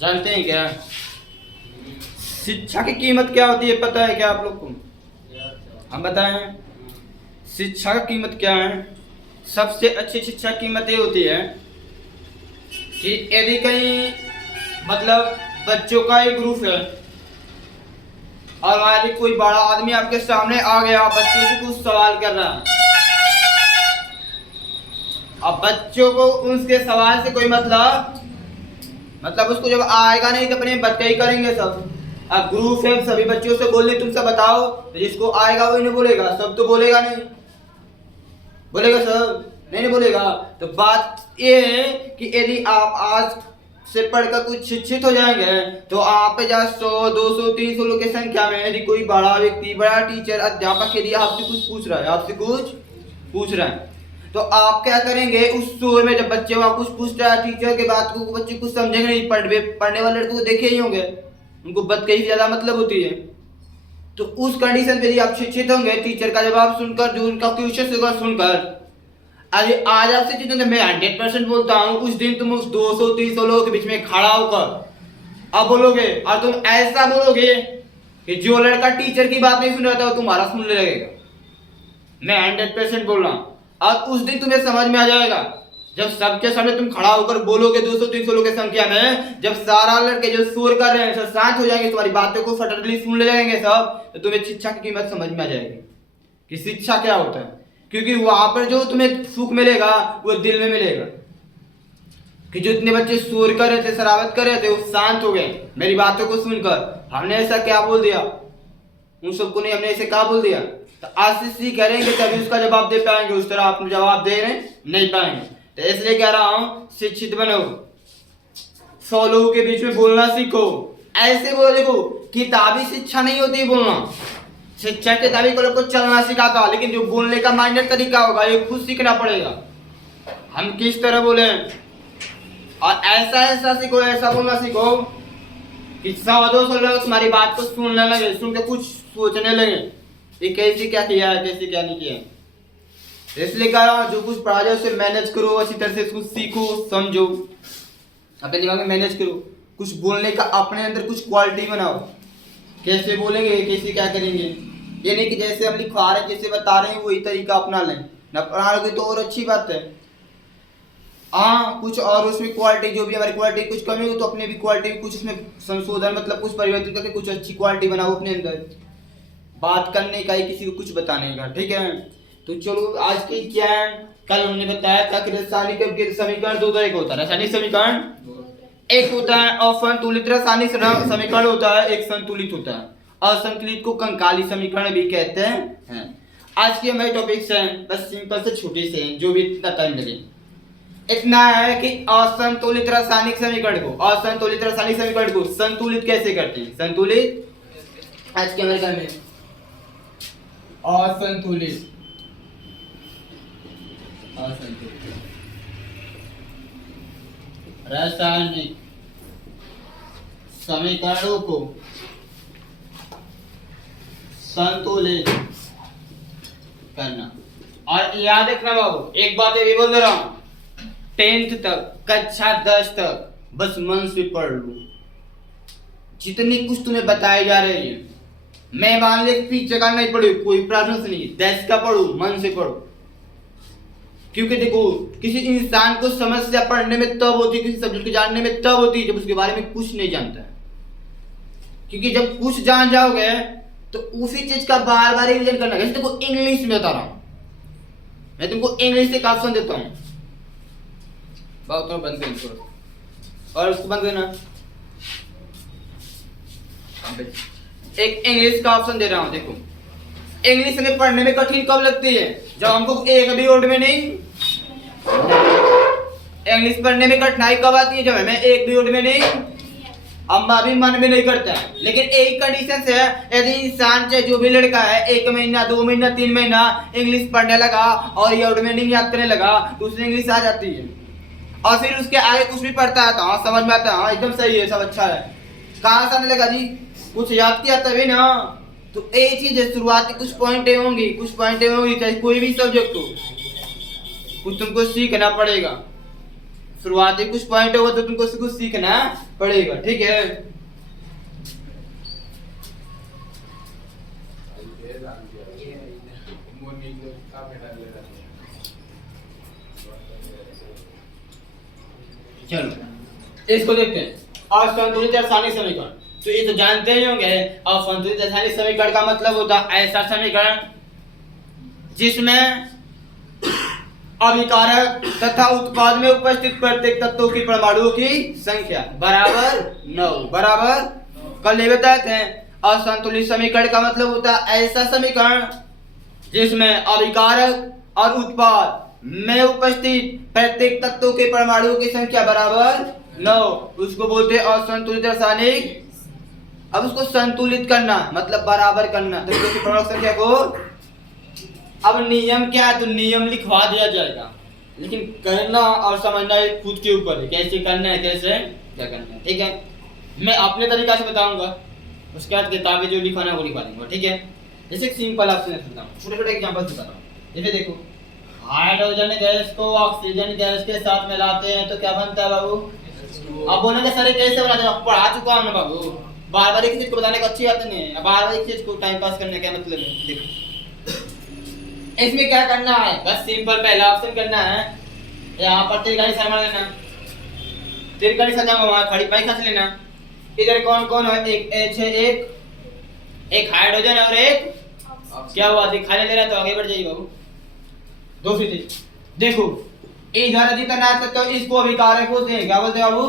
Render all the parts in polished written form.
जानते हैं क्या शिक्षा की कीमत क्या होती है? पता है क्या आप लोग को? हम बताएं शिक्षा की कीमत क्या है। सबसे अच्छी शिक्षा की कीमत ये होती है कि यदि कहीं मतलब बच्चों का एक ग्रुप है और यदि कोई बड़ा आदमी आपके सामने आ गया, बच्चों से कुछ सवाल कर रहा है, अब बच्चों को उसके सवाल से कोई मतलब उसको जब आएगा नहीं तो अपने बच्चे ही करेंगे सब। अब ग्रुप है, सभी बच्चों से बोलने तुम सब बताओ, तो जिसको आएगा वही नहीं बोलेगा, सब तो बोलेगा नहीं, बोलेगा सब नहीं बोलेगा। तो बात ये है कि यदि आप आज से पढ़कर कुछ शिक्षित हो जाएंगे तो आप जहाँ 100, 200, 300 लोग की संख्या में यदि कोई बड़ा व्यक्ति, बड़ा टीचर, अध्यापक यदि आपसे कुछ पूछ रहा है तो आप क्या करेंगे? उस शोर में जब बच्चे वहां कुछ पूछ रहा है टीचर के बात को, बच्चे कुछ समझेंगे नहीं, पढ़ने वाले लड़कों को देखे ही होंगे, उनको बात कहीं ज्यादा मतलब होती है। तो उस कंडीशन पे यदि आप शिक्षित होंगे, टीचर का जवाब सुनकर, जो उनका क्वेश्चन सुनकर, अरे आज आप शिक्षित होंगे, मैं 100% बोलता हूँ, उस दिन तुम उस 200-300 लोगों के बीच में खड़ा होकर अब बोलोगे और तुम ऐसा बोलोगे कि जो लड़का टीचर की बात नहीं सुन रहा था तुम्हारा सुनने लगेगा। मैं 100% बोल रहा हूँ। और उस दिन तुम्हें समझ में आ जाएगा जब सबके सामने तुम खड़ा होकर बोलोगे 200-300 लोगों की संख्या में, जब सारा लड़के जो शोर कर रहे हैं सब शांत हो जाएंगे, तुम्हारी बातों को फटली सुनने लगेंगे सब, तो तुम्हें शिक्षा की कीमत समझ में आ जाएगी कि शिक्षा क्या होता है। क्योंकि वहां पर जो तुम्हें सुख मिलेगा वो दिल में मिलेगा। कि जो इतने बच्चे शोर कर रहे थे, शरारत कर रहे थे, वो शांत हो गए मेरी बातों को सुनकर। हमने ऐसा क्या बोल दिया उन सबको? नहीं, हमने ऐसे क्या बोल दिया? तो आज से सीख करेंगे तभी उसका जवाब दे पाएंगे, उस तरह आप जवाब दे रहे नहीं पाएंगे। तो इसलिए कह रहा हूं शिक्षित बनो, 100 लोगों के बीच में बोलना सीखो। ऐसे बोलो, देखो किताबी शिक्षा नहीं होती बोलना, शिक्षा किताबी को लोग को चलना सिखाता, लेकिन जो बोलने का माइंडेड तरीका होगा ये खुद सीखना पड़ेगा। हम किस तरह बोले और ऐसा सीखो, ऐसा बोलना सीखो कि 100-200 लोग तुम्हारी बात को सुनने लगे, सुन के कुछ सोचने लगे ये कैसे क्या किया है, कैसे क्या नहीं किया। इसलिए कहा जो कुछ पढ़ा जाए उसे मैनेज करो, अच्छी तरह से कुछ सीखो, समझो, अपने दिमाग में मैनेज करो। कुछ बोलने का अपने अंदर कुछ क्वालिटी बनाओ, कैसे बोलेंगे, कैसे क्या करेंगे। ये नहीं कि जैसे हम लिखवा रहे हैं, जैसे बता रहे हैं वही तरीका अपना लें, ना पढ़ा लोगे तो और अच्छी बात है। हाँ, कुछ और उसमें क्वालिटी, जो भी हमारी क्वालिटी कुछ कमी हो तो अपने भी क्वालिटी कुछ उसमें संशोधन, मतलब कुछ परिवर्तन करके कुछ अच्छी क्वालिटी बनाओ अपने अंदर। बात करने का ही, किसी को कुछ बताने का, ठीक है। तो चलो आज की क्या है, कल हमने बताया था कि रासायनिक समीकरण दो तरह का होता है। रासायनिक समीकरण एक होता है असंतुलित रासायनिक समीकरण होता है, एक संतुलित होता है। असंतुलित को कंकाली समीकरण भी कहते हैं। आज की हमारे टॉपिक से बस सिंपल से छोटे से, जो भी इतना टाइम लगे इतना है कि असंतुलित रासायनिक समीकरण को संतुलित कैसे करते हैं। संतुलित आज के हमारे घर में असंतुलित रासायनिक समीकरणों को संतुलित करना। और याद रखना बाबू, एक बात ये भी बोल दे रहा हूं, 10th तक, कक्षा 10 तक बस मन से पढ़ लो। जितनी कुछ तुम्हें बताए जा रहे हैं, मैं मान ले पीछे का नहीं पढ़ू, कोई प्रॉब्लम नहीं, 10 का पढ़ू, मन से पढ़ो। क्योंकि देखो किसी इंसान को समस्या पढ़ने में तब होती है, किसी सब्जेक्ट को जानने में तब होती है जब उसके बारे में कुछ नहीं जानता है। क्योंकि जब कुछ जान जाओगे तो उसी चीज का बार बार रिवीजन करना। जैसे तुमको इंग्लिश में बता रहा हूं, मैं तुमको इंग्लिश से एक ऑप्शन देता हूं, बहुत बंद कर और उसको बंद करना। एक इंग्लिश का ऑप्शन दे रहा हूं, देखो इंग्लिश में पढ़ने में कठिन कब लगती है? जब हमको एक भी वर्ड में नहीं, इंग्लिश पढ़ने में कठिनाई कब आती है? जब हमें एक भी वर्ड में नहीं, अम्मा भी मन में नहीं करता है। लेकिन एक कंडीशन से, यदि इंसान चाहे जो भी लड़का है 1 महीना, 2 महीना, 3 महीना इंग्लिश पढ़ने लगा और ये वर्ड में नहीं याद करने लगा तो उसे इंग्लिश आ जाती है। और फिर उसके आगे कुछ भी पढ़ता है तो हाँ समझ में आता है, हाँ एकदम सही है, सब अच्छा है। कहाँ से आने लगा जी? कुछ याद किया तभी ना। तो एक चीज है, शुरुआती कुछ पॉइंट होंगी, चाहे कोई भी सब्जेक्ट हो, कुछ तुमको सीखना पड़ेगा। शुरुआती कुछ पॉइंट होगा तो तुमको कुछ सीखना पड़ेगा, ठीक है। चलो इसको देखते हैं। असंतुलित रासायनिक समीकरण, तो ये तो जानते ही होंगे। असंतुलित रासायनिक समीकरण का मतलब होता है ऐसा समीकरण जिसमें अभिकारक तथा उत्पाद में उपस्थित प्रत्येक तत्वों की परमाणुओं की संख्या बराबर 9 बराबर। कल ये बताते हैं असंतुलित समीकरण का मतलब होता है ऐसा समीकरण जिसमें अभिकारक और उत्पाद में उपस्थित प्रत्येक तत्वों के परमाणुओं की संख्या बराबर 9, उसको बोलते हैं असंतुलित रासायनिक। अब उसको संतुलित करना मतलब बराबर करना, तो इसकी परमाणु संख्या को अब नियम क्या है, तो नियम लिखवा दिया जाएगा, लेकिन करना और समझना खुद के ऊपर है, कैसे करना है, कैसे क्या करना है, ठीक है। मैं अपने तरीका से बताऊंगा, उसके बाद किताबें जो लिखवाना वो लिखवा दूंगा, ठीक है। जैसे सिंपल आपसे बताऊं, छोटे छोटे एग्जांपल से बताऊं। जैसे देखो हाइड्रोजन गैस को ऑक्सीजन गैस के साथ मिलाते हैं तो क्या बनता है बाबू। अब बोलेंगे सर कैसे बनाते हैं, पढ़ा चुका हूं ना बाबू, बार बार एक चीज को बताने को अच्छी बात नहीं है, बार बार एक चीज को टाइम पास करने का मतलब है। देखो इसमें क्या करना है, बस सिंपल पहला ऑप्शन करना है, यहाँ पर त्रिकोणीय समीकरण लेना, त्रिकोणीय समीकरण खड़ी पाई खस लेना। इधर कौन कौन है, एक H है, एक हाइड्रोजन और एक क्या हुआ दिखाई दे रहा है, तो आगे बढ़ जाइए बाबू। दूसरी चीज देखो इधर जितना तो इसको अभिकारक बोलते हैं, क्या बोलते हैं बाबू,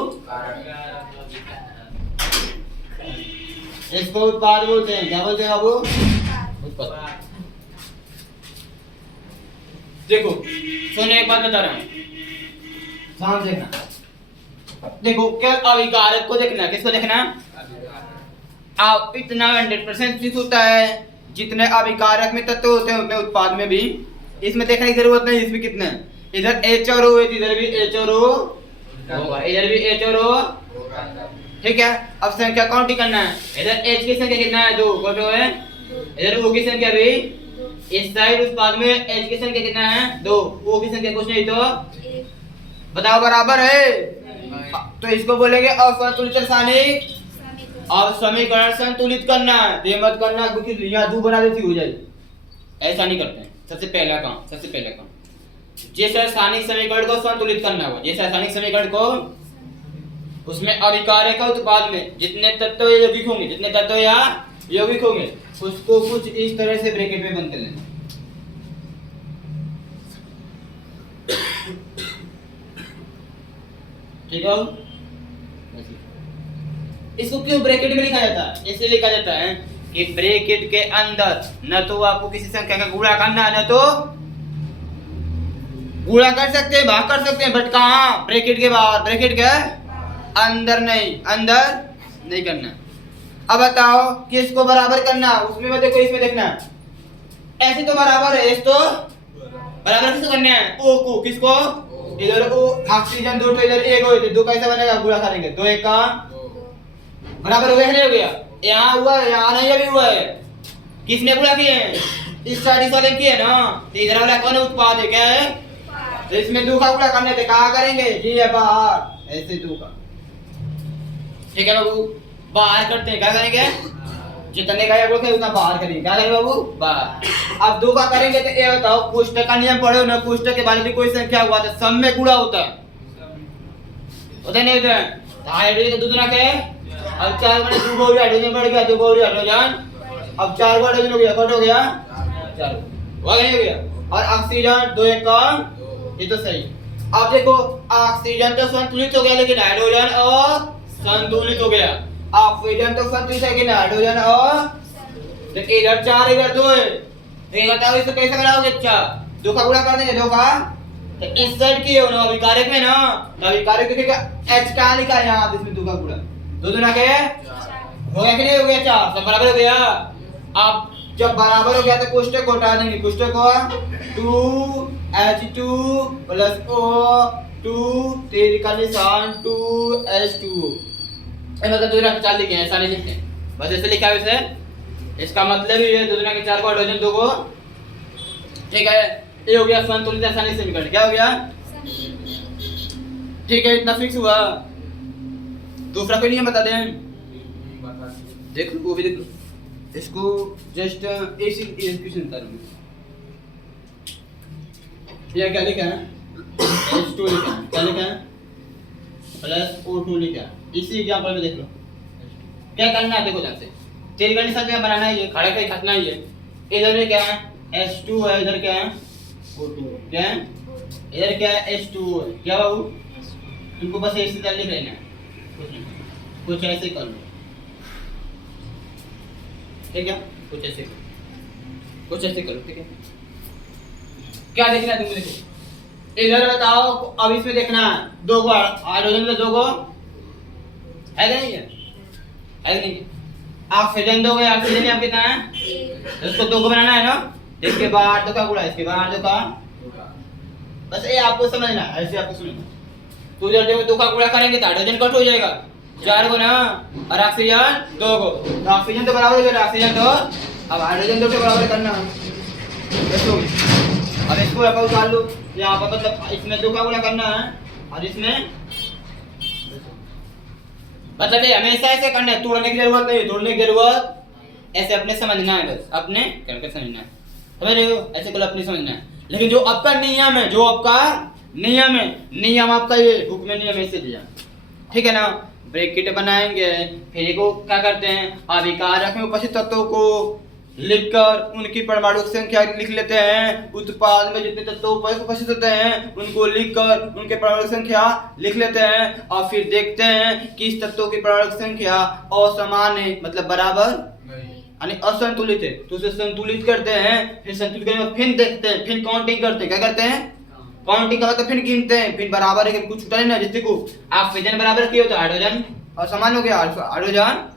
इसको उत्पाद बोलते हैं, क्या बोलते हैं बाबू, उत्पाद। देखो सुनिए एक बात बता रहा हूं, ध्यान देखना। देखो क्या अभिकारक को देखना, किसको देखना, आप इतना 100% फिक्स होता है जितने अभिकारक में तत्व होते हैं उतने उत्पाद में भी, इसमें देखने की जरूरत नहीं इसमें कितने, इधर H और O है, इधर भी H और O होगा, इधर भी H और O, ठीक है। अब संख्या काउंट ही करना है, इधर H की संख्या कितना है, 2 है, इधर O की संख्या भी, इस साइड उत्पाद में H की संख्या कितना है, 2, O की संख्या कुछ नहीं तो बताओ बराबर है, तो इसको बोलेंगे असंतुलित रासायनिक। अब समीकरण संतुलित करना है, ये मत करना क्योंकि यहाँ 2 बना देती हो जाए, ऐसा नहीं करते हैं। सबसे पहला काम जिस रासायनिक समीकरण को संतुलित करना होगा, जिस रासायनिक समीकरण को उसमें अभिकारक उत्पाद में जितने तत्व यौगिक होंगे, जितने तत्व या यौगिक होंगे उसको कुछ इस तरह से ब्रैकेट में बंद कर लेना। ठीक है, इसको क्यों ब्रैकेट में लिखा जाता है, इसलिए लिखा जाता है कि ब्रैकेट के अंदर न तो आपको किसी संख्या का गुणा करना है, न तो गुणा कर सकते हैं, भाग कर सकते हैं, बट कहाँ, ब्रैकेट के बाहर, ब्रैकेट के अंदर नहीं, अंदर नहीं करना। अब बताओ किसको बराबर करना, उसमें मत देखो, इसमें देखना, ऐसे तो बराबर है, इस तो बराबर किसको करना है, O को, किसको, इधर O ऑक्सीजन 2 तो इधर 1 हो, तो 2 कैसे बनेगा, गुणा करेंगे, 2 1 का बराबर हो गया, नहीं हो गया, यहाँ हुआ है, यहाँ नहीं अभी हुआ है, किसने गुणा किए हैं, इस साइड वाले किए ना, तो इधर वाला कौन उत्पाद है, क्या है, तो इसमें 2 का गुणा करने थे, कहाँ करेंगे, ये है बाहर, ऐसे 2 का, ठीक है बाबू, बाहर करते हैं, क्या करेंगे, जितने का बोलते उतना बाहर करेंगे, क्या करेंगे बाबू, बाहर। अब 2 का करेंगे तो ये बताओ कोष्टक का नियम पढ़ो ना, कोष्टक के बारे में कोई संख्या हुआ तो सब में गुणा होता है, होता नहीं होता है, हाइड्रोजन का 2 गुना के, अब 4 बड़े 2 बोरी हाइड्रोजन बढ़ गया, 2 बोरी हाइड्रोजन, अब 4 हाइड्रोजन हो गया, कट हो गया 4, हो गया, और ऑक्सीजन 2 1 का, ये तो सही। अब देखो ऑक्सीजन तो संतुलित हो गया, लेकिन हाइड्रोजन और संतुलित हो गया, ऑक्सीजन तो संतुलित है कि हाइड्रोजन और, तो इधर 4 इधर 2 है, तो ये बताओ इसको कैसे बनाओगे, 4 2 का गुणा कर देंगे, 2 का, तो इस साइड की हो ना अभिकारक में ना, तो अभिकारक देखिएगा H का लिखा है यहाँ, इसमें 2 का गुणा, 2 दूना के हो गया कि नहीं हो गया, 4 सब बराबर हो गया। अब जब बराबर हो गया तो कोष्टक को हटा देंगे, कोष्टक को 2H2 प्लस O2 तेरी का निशान 2H2O, मतलब 2 दूना के 4 लिखे हैं, ऐसा नहीं लिखते, बस ऐसे लिखा है वैसे, इसका मतलब ये 2 दूना के 4 को हाइड्रोजन 2 को, ठीक है। ये हो गया संतुलित रासायनिक समीकरण, क्या हो गया, ठीक है, इतना फिक्स हुआ। दूसरा कोई नियम बता दें? देख लो, वो भी देख लो। इसको जस्ट ऐसी क्वेश्चन बता रहा हूँ। यह क्या लिखा है? H2 लिखा है, क्या लिखा है? प्लस O2 लिखा है। इसी एग्जांपल में देख लो क्या करना है। देखो ध्यान से, तेल कंडीशन क्या बनाना है, ये खड़ा करके खसना है। ये इधर में क्या है? H2 है, इधर क्या है? O2 क्या है? इधर क्या है? H2 है। क्या बाबू, तुमको बस ऐसे लिख लेना है, कुछ नहीं, कुछ ऐसे कर लो, ठीक है? कुछ ऐसे करो, कुछ ऐसे करो, ठीक है? क्या देखना है तुमको? देखो इधर बताओ, अब इसमें देखना है दो को हाइड्रोजन में, दो को है कि नहीं है? है कि नहीं? ऑक्सीजन दो, ऑक्सीजन यहाँ कितना है? इसको दो को बनाना है ना। इसके बाद दो का गुणा, इसके बाद दो का, बस ये आपको समझना है, ऐसे आपको समझना। तो जब दो का गुणा करेंगे तो हाइड्रोजन कट हो जाएगा, चार को ना, और ऑक्सीजन दो को, तो ऑक्सीजन तो बराबर हो जाएगा, ऑक्सीजन दो, अब हाइड्रोजन दो से बराबर करना है। अब इसको यहाँ पर उतार लो, यहाँ पर मतलब इसमें दो का गुणा करना है और इसमें, मतलब ये हमेशा ऐसे करना है, तोड़ने की जरूरत नहीं, तोड़ने की जरूरत ऐसे अपने समझना है, बस अपने करके समझना है, समझ रहे हो? ऐसे कल अपने समझना है। लेकिन जो आपका नियम है, जो आपका नियम है, नियम आपका ये बुक में नियम ऐसे दिया, ठीक है ना? ब्रैकेट बनाएंगे, फिर को क्या करते हैं, अभिकारक में उपस्थित तत्वों को लिखकर उनकी परमाणु संख्या लिख लेते हैं। उत्पाद में जितने तत्व उपस्थित होते हैं उनको लिखकर उनके परमाणु संख्या लिख लेते हैं, और फिर देखते हैं कि इस तत्वों की परमाणु संख्या असमान है, मतलब बराबर यानी असंतुलित है, तो उसे संतुलित करते हैं। फिर संतुलित करने के बाद फिर देखते हैं, फिर काउंटिंग करते हैं। क्या करते हैं? काउंटिंग करते, फिर गिनते हैं, फिर बराबर है कि कुछ छूटा नहीं ना। जैसे को ऑक्सीजन बराबर किया तो हाइड्रोजन असमान हो गया, हाइड्रोजन।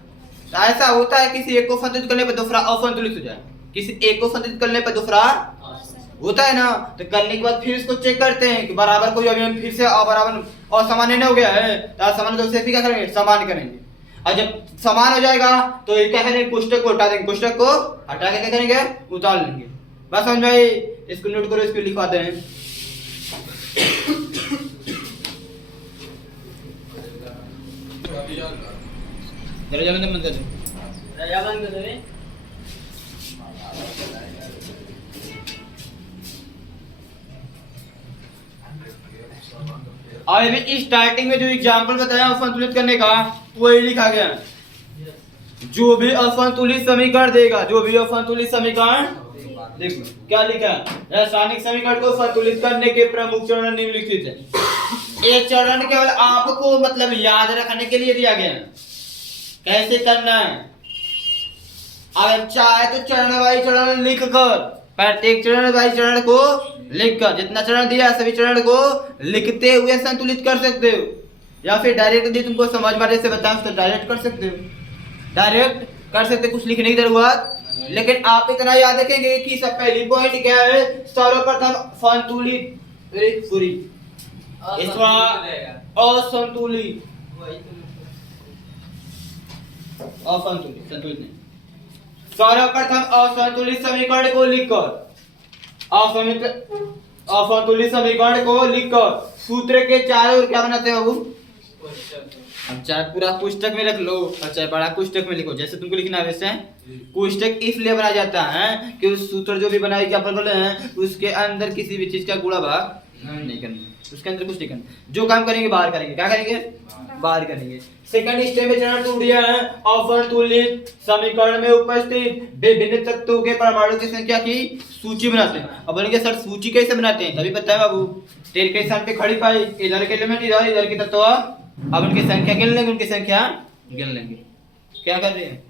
ऐसा होता है किसी एक को संतुलित करने पर दूसरा असंतुलित हो जाए, किसी एक को संतुलित करने पर दूसरा होता है ना। तो करने के बाद फिर इसको चेक करते हैं कि बराबर कोई अभी फिर से बराबर असमान नहीं हो गया है, तो असमान तो फिर क्या करेंगे? समान करेंगे। और जब समान हो जाएगा तो ये क्या करेंगे? कोष्टक को हटा देंगे, कोष्टक को हटा के क्या करेंगे? उतार लेंगे। बस समझ भाई, इसको नोट करो, इसको लिखवाते हैं। दरवाजा बंद कर दो, दरवाजा बंद कर दो। अभी स्टार्टिंग में जो एग्जांपल बताया असंतुलित करने का, वही लिखा गया। जो भी असंतुलित समीकरण देगा, जो भी असंतुलित समीकरण, देखो क्या लिखा है? रासायनिक समीकरण को संतुलित करने के प्रमुख चरण निम्नलिखित है। ये चरण केवल आपको मतलब याद रखने के लिए दिया गया है, कैसे करना है। अब चाहे तो चरण बाई चरण लिखकर, प्रत्येक चरण बाई चरण को लिखकर, जितना चरण दिया सभी चरण को लिखते हुए संतुलित कर सकते हो, या फिर डायरेक्ट यदि तुमको समझ में से बताओ तो डायरेक्ट कर सकते हो, डायरेक्ट कर सकते, कुछ लिखने की जरूरत। लेकिन आप इतना याद रखेंगे कि सब पहली पॉइंट क्या है? सर्वप्रथम संतुलित, असंतुलित, असंतुलित, संतुलित नहीं। सर्वप्रथम असंतुलित समीकरण को लिखकर, असंतुलित समीकरण को लिखकर सूत्र के चारों ओर क्या बनाते हैं बाबू? अब चाहे पूरा पुस्तक में रख लो और चाहे बड़ा पुस्तक में लिखो, जैसे तुमको लिखना है वैसे। पुस्तक इसलिए बनाया जाता है कि उस सूत्र जो भी बनाए क्या बोले हैं, उसके अंदर किसी भी चीज का गुणा भाग नहीं करना, उसके अंदर कुछ नहीं करना, जो काम करेंगे बाहर करेंगे। क्या करेंगे? बाहर करेंगे। सेकंड स्टेप में चरण 2 दिया है, असंतुलित समीकरण में उपस्थित विभिन्न तत्वों के परमाणु की संख्या की सूची बनाते हैं। अब बोलेंगे सर सूची कैसे बनाते हैं? तभी पता है बाबू, तेल के स्थान पे खड़ी पाई, इधर के एलिमेंट इधर, इधर के तत्व, अब उनकी संख्या गिन लेंगे, उनकी संख्या गिन लेंगे। क्या कर रहे हैं?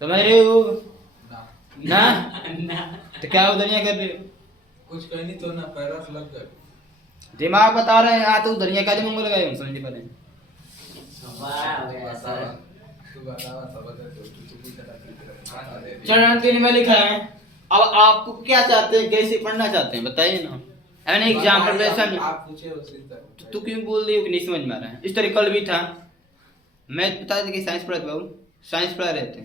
समझ रहे हो ना? तो क्या उधरिया कर रहे हो? कुछ कहीं नहीं तो ना पैरस लग गए, दिमाग बता रहे हैं। तो उधरिया क्या दिमाग लगाए? समझ नहीं पा रहे हैं। चरण 3 में लिखा है। अब आपको क्या चाहते हैं, कैसे पढ़ना चाहते हैं बताइए ना। मैंने एग्जांपल पे समझ, आप पूछे उसी तरह। तू क्यों बोल रही हो कि नहीं समझ में आ रहा है? इस तरह कल भी था, मैं बता दें कि साइंस पढ़ाते बाबू, साइंस पढ़ा रहे थे,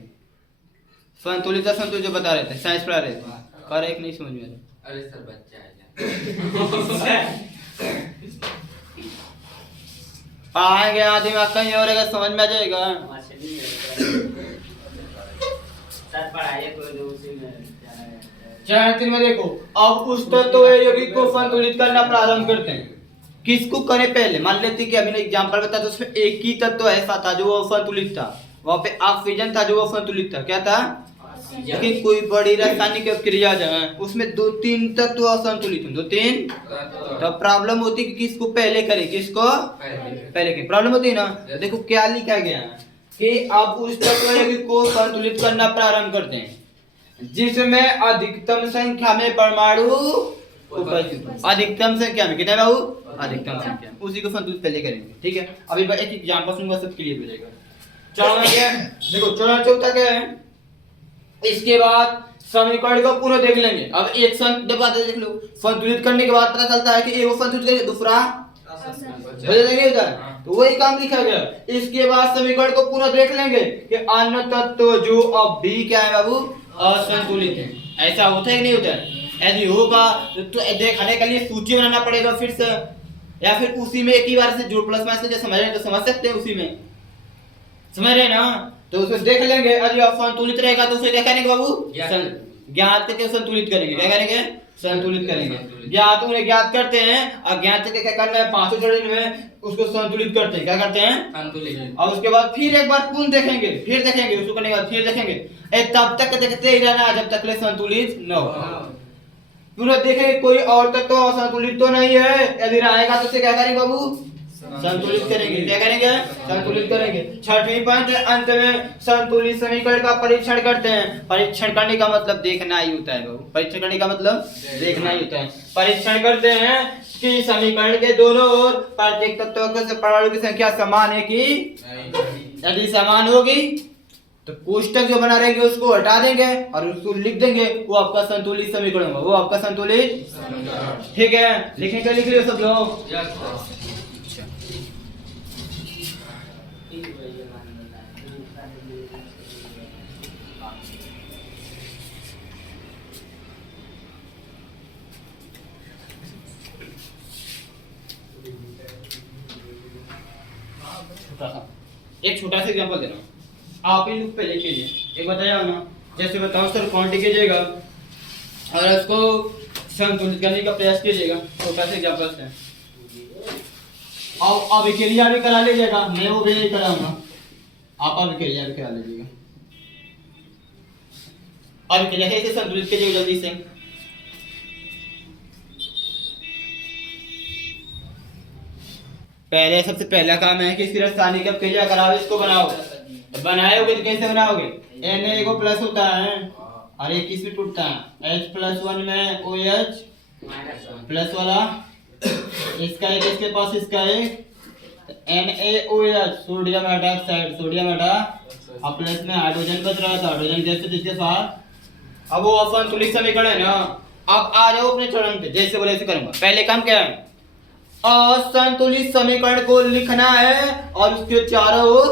संतुलित असंतुलित जो बता रहे थे, साइंस पढ़ा रहे थे, कर एक नहीं समझ में आ रहा। अरे सर बच्चा है पढ़ाएंगे यहाँ दिमाग कहीं और अगर समझ में आ जाएगा। सर पढ़ाइए कोई तो उसी में जाना है। चरण 3 में देखो, अब उस तत्व यौगिक को संतुलित करना प्रारंभ करते हैं। किसको करें पहले? मान लेते कि अभी एग्जांपल बता तो उसमें एक ही तत्व ऐसा था जो वो असंतुलित था, वहां पे ऑक्सीजन था जो वो असंतुलित था। क्या था? लेकिन कोई बड़ी रासायनिक क्रिया जो है उसमें 2-3 तत्व असंतुलित हैं, 2-3। तो प्रॉब्लम होती है कि किसको पहले करें, किसको पहले करें, प्रॉब्लम होती है ना। देखो क्या लिखा गया है कि अब उस तत्व यौगिक को संतुलित करना प्रारंभ करते हैं जिसमें अधिकतम संख्या में परमाणु उपस्थित हो। अधिकतम संख्या में कितने बाबू? अधिकतम संख्या में, उसी को संतुलित पहले करेंगे। ठीक है, अभी एक एग्जांपल सुनूंगा, सब क्लियर हो जाएगा। चरण क्या है? देखो चरण चौथा क्या है? इसके बाद समीकरण को पूरा देख लेंगे। अब एक देख लो, संतुलित करने के बाद पता चलता है कि एक संतुलित करके दूसरा बदलेंगे उधर, तो वही काम लिखा गया। इसके बाद समीकरण को पूरा देख लेंगे कि अन्य तत्व जो अब भी क्या है बाबू? असंतुलित है। ऐसा होता है कि नहीं होता है? यदि होगा तो देखने के लिए सूची बनाना पड़ेगा फिर से, या फिर उसी में एक ही बार से जोड़ प्लस माइनस जो समझ रहे हैं तो समझ सकते हैं, उसी में समझ रहे हैं ना। तो उसमें देख लेंगे, यदि असंतुलित रहेगा तो उसे क्या करेंगे बाबू? ज्ञात करके संतुलित करेंगे। क्या करेंगे? संतुलित करेंगे। ज्ञात उन्हें ज्ञात करते हैं, अज्ञात करके क्या करना है? पांचों चरण में उसको संतुलित करते हैं। क्या करते हैं? संतुलित। और उसके बाद फिर एक बार पुनः देखेंगे, फिर देखेंगे, उसको करने के बाद फिर देखेंगे। तब तक देखते ही रहना जब तक संतुलित न हो। पूरा देखेंगे कोई और तत्व असंतुलित तो नहीं है, यदि रहेगा तो उसे क्या करेंगे बाबू? संतुलित करेंगे। क्या करेंगे? संतुलित करेंगे। छठवीं पॉइंट, अंत में संतुलित समीकरण का परीक्षण करते हैं। परीक्षण करने का मतलब देखना ही होता है बाबू। परीक्षण करने का मतलब देखना ही होता है। परीक्षण करते हैं कि समीकरण के दोनों ओर प्रत्येक तत्व के परमाणु की संख्या समान है कि यदि समान होगी तो कोष्टक जो बना रहेंगे उसको हटा देंगे और उसको लिख देंगे, वो आपका संतुलित समीकरण होगा, वो आपका संतुलित। ठीक है, लिखने के लिख लियो सब लोग। एक छोटा सा एग्जांपल दे रहा हूँ, आप ही लुक पहले कीजिए। एक बताया ना, जैसे बताओ सर क्वांटिटी कीजिएगा और उसको संतुलित करने का प्रयास कीजिएगा। छोटा सा एग्जांपल है, अब अभिक्रिया भी करा लीजिएगा, मैं वो भी नहीं कराऊंगा, आप अभिक्रिया भी करा लीजिएगा। अभिक्रिया कैसे संतुलित कीजिएगा जल्दी से। पहले सबसे पहला काम है कि इसकी रासायनिक क्रिया कराओ, इसको बनाओ। तो बनाओगे तो कैसे बनाओगे? Na को प्लस होता है और एक इसमें टूटता है, H+1 में OH प्लस वाला, इसका एक इसके पास इसका एक NaOH सोडियम हाइड्रोक्साइड, सोडियम हटा और प्लस में हाइड्रोजन बच रहा था, हाइड्रोजन गैस जिसके साथ। अब वो असंतुलित समीकरण है ना। अब आ जाओ अपने चरण पे, जैसे बोले ऐसे करूंगा। पहले काम क्या है? असंतुलित समीकरण को लिखना है और उसके चारों ओर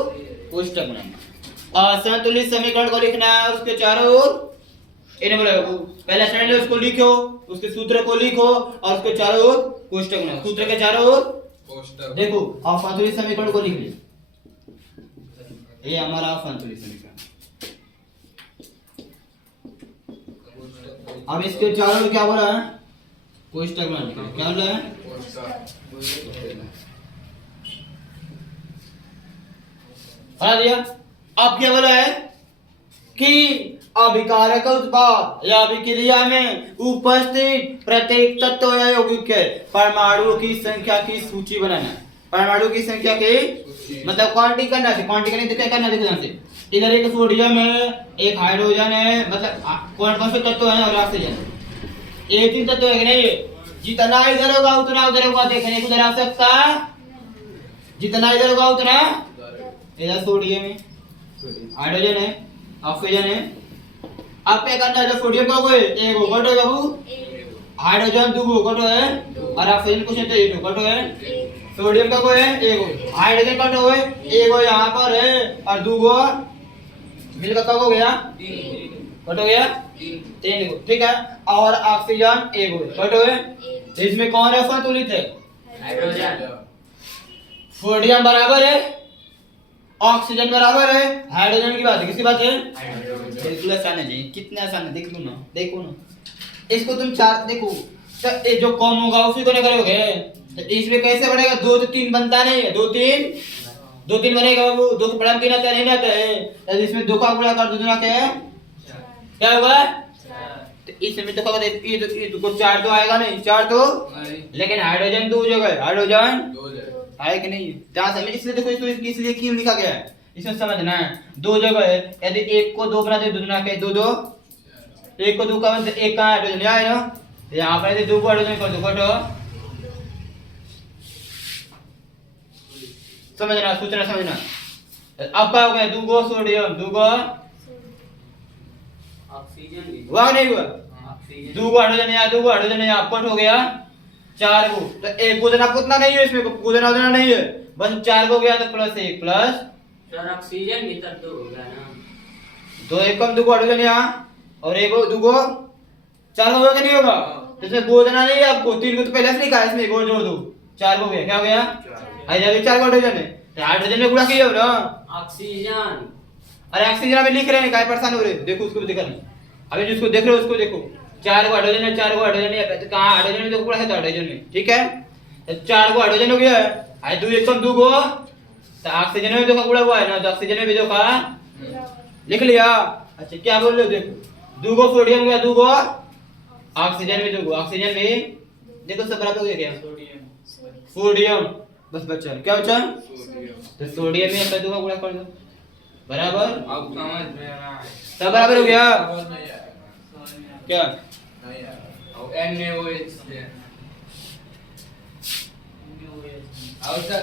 कोष्टक बनाना। असंतुलित समीकरण को लिखना है और उसके चारों ओर इन्हें बोला पहला चरण ले, उसको लिखो, उसके सूत्र को लिखो और उसके चारों ओर कोष्टक बनाओ। सूत्र के चारों ओर कोष्टक। देखो असंतुलित समीकरण को लिख लिया, ये हमारा असंतुलित समीकरण। अब इसके चारों ओर क्या बोला है? कोष्टक बनाने के लिए। क्या बोला है? बना दिया। अब क्या बोला है कि अभिकारक उत्पाद या अभिक्रिया में उपस्थित प्रत्येक तत्व या यौगिक के परमाणुओं की संख्या की सूची बनाना। परमाणु की संख्या के मतलब क्वांटिटी करना है। क्वांटिटी करने क्या करना है? देखो से इधर एक सोडियम है, एक हाइड्रोजन है, मतलब कौन से तत्व है और ऑक्सीजन, ये 3 तत्व है कि नहीं? जितना इधर होगा उतना उधर होगा, देखने को उधर आ सकता है। जितना इधर होगा उतना इधर सोडियम है, हाइड्रोजन है, ऑक्सीजन है। अब क्या करना है? सोडियम का कोई एक घटक है बाबू, हाइड्रोजन 2 घटक है और ऑक्सीजन कुछ नहीं, 1 घटक है। सोडियम का कोई है एक, हाइड्रोजन का घटक है एक हो यहाँ पर है और 2 मिलकर कब हो गया? 3 घटक हो गया, 3 ठीक है। और ऑक्सीजन 1 घटक है। इसमें कौन है संतुलित है? हाइड्रोजन। सोडियम बराबर है ऑक्सीजन बराबर है हाइड्रोजन की बात है, किसकी बात है? बिल्कुल आसान है जी, कितने आसान है देख लो ना, देखो ना इसको तुम चार देखो तो ये जो कम होगा उसी को निकालोगे तो इसमें कैसे बढ़ेगा? 2 तो 3 बनता नहीं है, 2 3 बनेगा बाबू, 2 को पढ़ा तीन आता नहीं आता है तो इसमें 2 का गुणा कर दो दूना क्या होगा? तो इसमें तो क्या ये तो 4 तो आएगा नहीं, 4 तो नहीं लेकिन हाइड्रोजन 2 जगह है, हाइड्रोजन दो जगह है कि नहीं? ध्यान समझ, इसलिए देखो इसको इसलिए क्यों लिखा गया है इसमें समझना है। 2 जगह है, यदि 1 को 2 बना दे दूना के 2 2 1 को 2 का मतलब 1 का हाइड्रोजन आए ना तो यहाँ पर यदि 2 को हाइड्रोजन कर दो कटो, समझना सोचना समझना। अब क्या हो गया? 2 को सोडियम 2 को ऑक्सीजन भी हुआ नहीं हुआ? ऑक्सीजन 2 को हाइड्रोजन यहाँ 2 को हाइड्रोजन यहाँ कट हो गया 4 को, तो 1 को देना उतना नहीं है, इसमें को देना नहीं है, बस 4 को गया तो प्लस 1 प्लस सर ऑक्सीजन भी तब तो होगा ना 2 1 कम 2 को हाइड्रोजन यहाँ और 1 को 2 को 4 को होगा कि नहीं होगा? तो इसमें गो देना नहीं है आपको, 3 को तो पहले से लिखा है, इसमें गो जोड़ दो 4 को गया, क्या हो गया? हाइड्रोजन 4 को हाइड्रोजन है तो हाइड्रोजन में गुणा किया हो ना। ऑक्सीजन अरे ऑक्सीजन में लिख रहे हैं, काय परेशान हो रहे हैं? देखो उसको भी दिखा रहे अभी जिसको देख रहे हो उसको देखो, 4 को हाइड्रोजन है 4 को हाइड्रोजन है तो कहां हाइड्रोजन में तो गुणा है तो हाइड्रोजन में, ठीक है? तो 4 को हाइड्रोजन हो गया है, आई 2 1 कम 2 को तो ऑक्सीजन में जो गुणा हुआ है ना तो ऑक्सीजन में भी जो का लिख लिया। अच्छा क्या बोल रहे हो? देखो 2 को सोडियम गया 2 को ऑक्सीजन में 2 को ऑक्सीजन में देखो सब बराबर हो गया क्या? सोडियम बस बच्चा क्या बच्चा? तो सोडियम में अपना 2 का गुणा कर दो बराबर, अब समझ में आ सब बराबर हो गया समझ नहीं आया क्या? नहीं आया अब NaOH से अब सर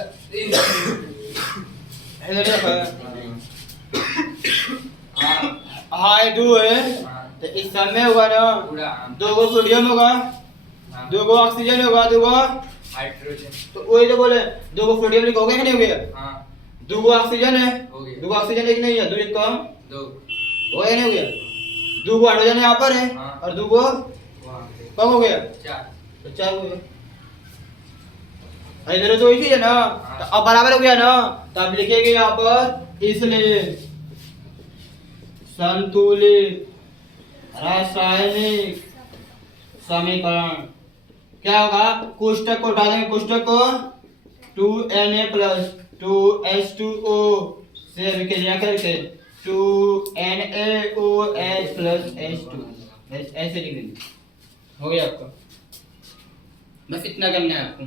इधर देखो हाँ हाई 2 है तो इस सब में होगा ना पूरा 2 को सोडियम होगा 2 को ऑक्सीजन होगा 2 को हाइड्रोजन तो वही तो बोले 2 को सोडियम लिखोगे कि नहीं हो गया? हाँ 2 को ऑक्सीजन है हो गया 2 को ऑक्सीजन एक नहीं है 2 1 कम दो हो गया नहीं हो गया? 2 को हाइड्रोजन यहाँ पर है हाँ। और 2 को वहाँ पे कम हो गया 4 तो 4 हो गया। इधर तो इसी है ना तो अब बराबर हो गया ना तो अब लिखेंगे यहाँ पर इसलिए संतुलित रासायनिक समीकरण क्या होगा? कोष्टक को डालेंगे, कोष्टक को 2Na प्लस 2H2O से अभिक्रिया करके 2NaOH प्लस H2 ऐसे लिख देंगे, हो गया आपका, बस इतना करना है आपको।